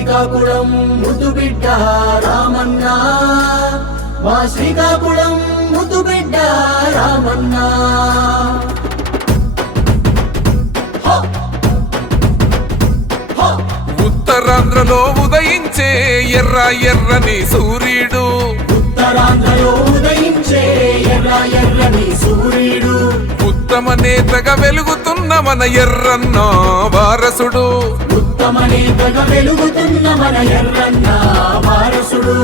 శ్రీకాకుళం. ముద్దు బిడ్డ రామన్న. మా శ్రీకాకుళం ముద్దు బిడ్డ రామన్న! హో! ఉత్తరాంధ్రలో ఉదయించే ఎర్ర ఎర్రని సూర్యుడు. ఉత్తరాంధ్రలో ఉదయించే ఎర్ర ఎర్రని సూర్యుడు. ఉత్తమ నేతగా వెలుగుతున్న మన ఎర్రన్న వారసుడు. వెలుగుతున్న మన ఎర్రన్న వారసుడు.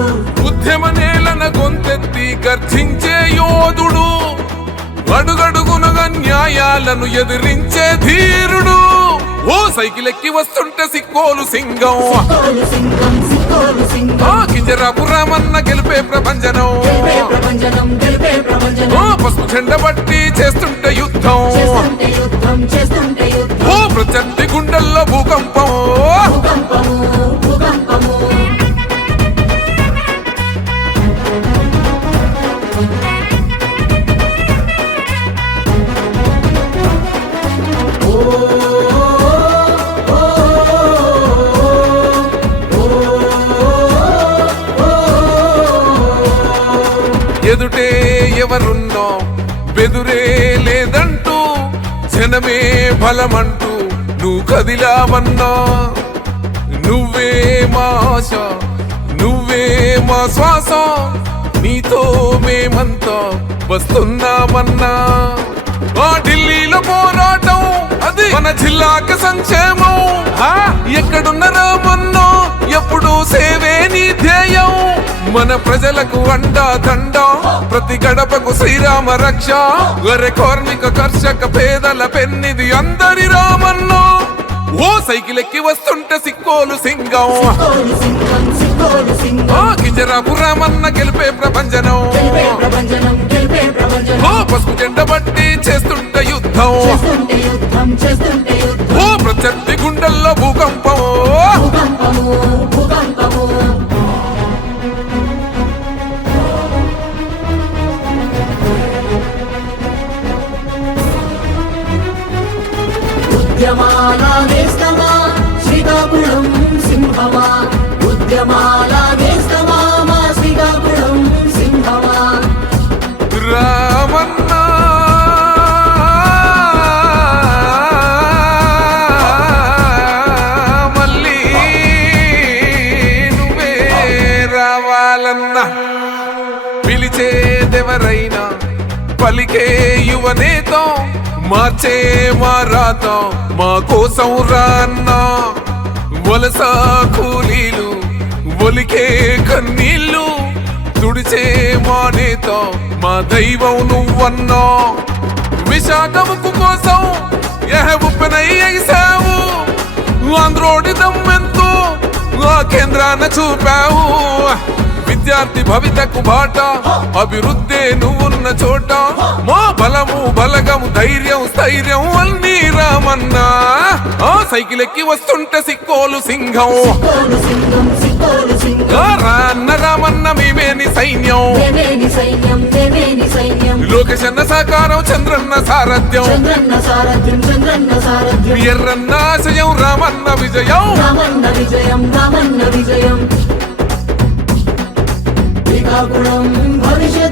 ఉద్యమ నేలన గొంతెత్తి గర్జించే యోధుడు. అడుగడుగునగా న్యాయాలను ఎదిరించే ధీరుడు. ఓ సైకిల్ ఎక్కి వస్తుంటే సిక్కోలు సింగం. సింగం కింజరాపురామన్న గెలిపే ప్రపంచనం. పసుపు జెండ బట్టి చేస్తుంటే యుద్ధం. చేస్తుంటే గుండెల్లో భూకంపం. ఎదుటే ఎవరున్నో బెదురే లేదంటూ జనమే బలమంటూ నువ్వు కదిలావన్నా నువ్వే మా ఆశ నువ్వే మా శ్వాస. నీతో మేమంతా వస్తున్నామన్నా. ఆ ఢిల్లీలో పోరాటం అది మన జిల్లాకి సంక్షేమం. ఆ, ఎక్కడున్న ఎప్పుడు సేవే నీ ధ్యేయం. మన ప్రజలకు అండా దండ ప్రతి గడపకు శ్రీరామ రక్ష. వరే కార్మిక కర్షక పేదల పెన్నిది అందరి రామన్నో. ఓ సైకిల్ ఎక్కి వస్తుంటే సిక్కోలు సింగం. సింగం కింజరాపురామన్న గెలిపే ప్రపంచనం. ఓ పసుపు జెండ బట్టి చేస్తుంటే యుద్ధం. ఓ ప్రత్యర్థి గుండెల్లో భూకంపం. ఉద్యమాలా వేస్తమా శ్రీకాకుళం సింహమా? ఉద్యమాలా వేస్తమా మా శ్రీకాకుళం సింహమా? రామన్న మళ్ళీ నువ్వే రావాలన్నా పిలిచేదెవరైనా పలికే యువనేతం మార్చే మారాతం మా కోసం రాన్నా వలస కూలీలు ఒలికే కన్నీళ్ళు తుడిచే మానేతో మా దైవం నువ్వన్నా. విశాఖముకు కోసం ఎహ ఉప్పెనై ఎగిసావు ఆంధ్రోడి దమ్మెంతో ఆ కేంద్రాన చూపావు. విద్యార్థి భవితకు బాట. అభివృద్ధే నువ్వున్న చోట. మా బలము బలగము ధైర్యం స్థైర్యం అన్నీ రామన్నా. ఆ సైకిల్ ఎక్కి వస్తుంటే సిక్కోలు సింహం. రాన్న రామన్న మేమేని సైన్యం. లోకేశన్న సాకారం చంద్రన్న సారథ్యం. ఎర్రన్న ఆశయం రామన్న విజయం. రామన్న విజయం రామన్న విజయం. శ్రీకాకుళం భవిష్యత్తు రామన్న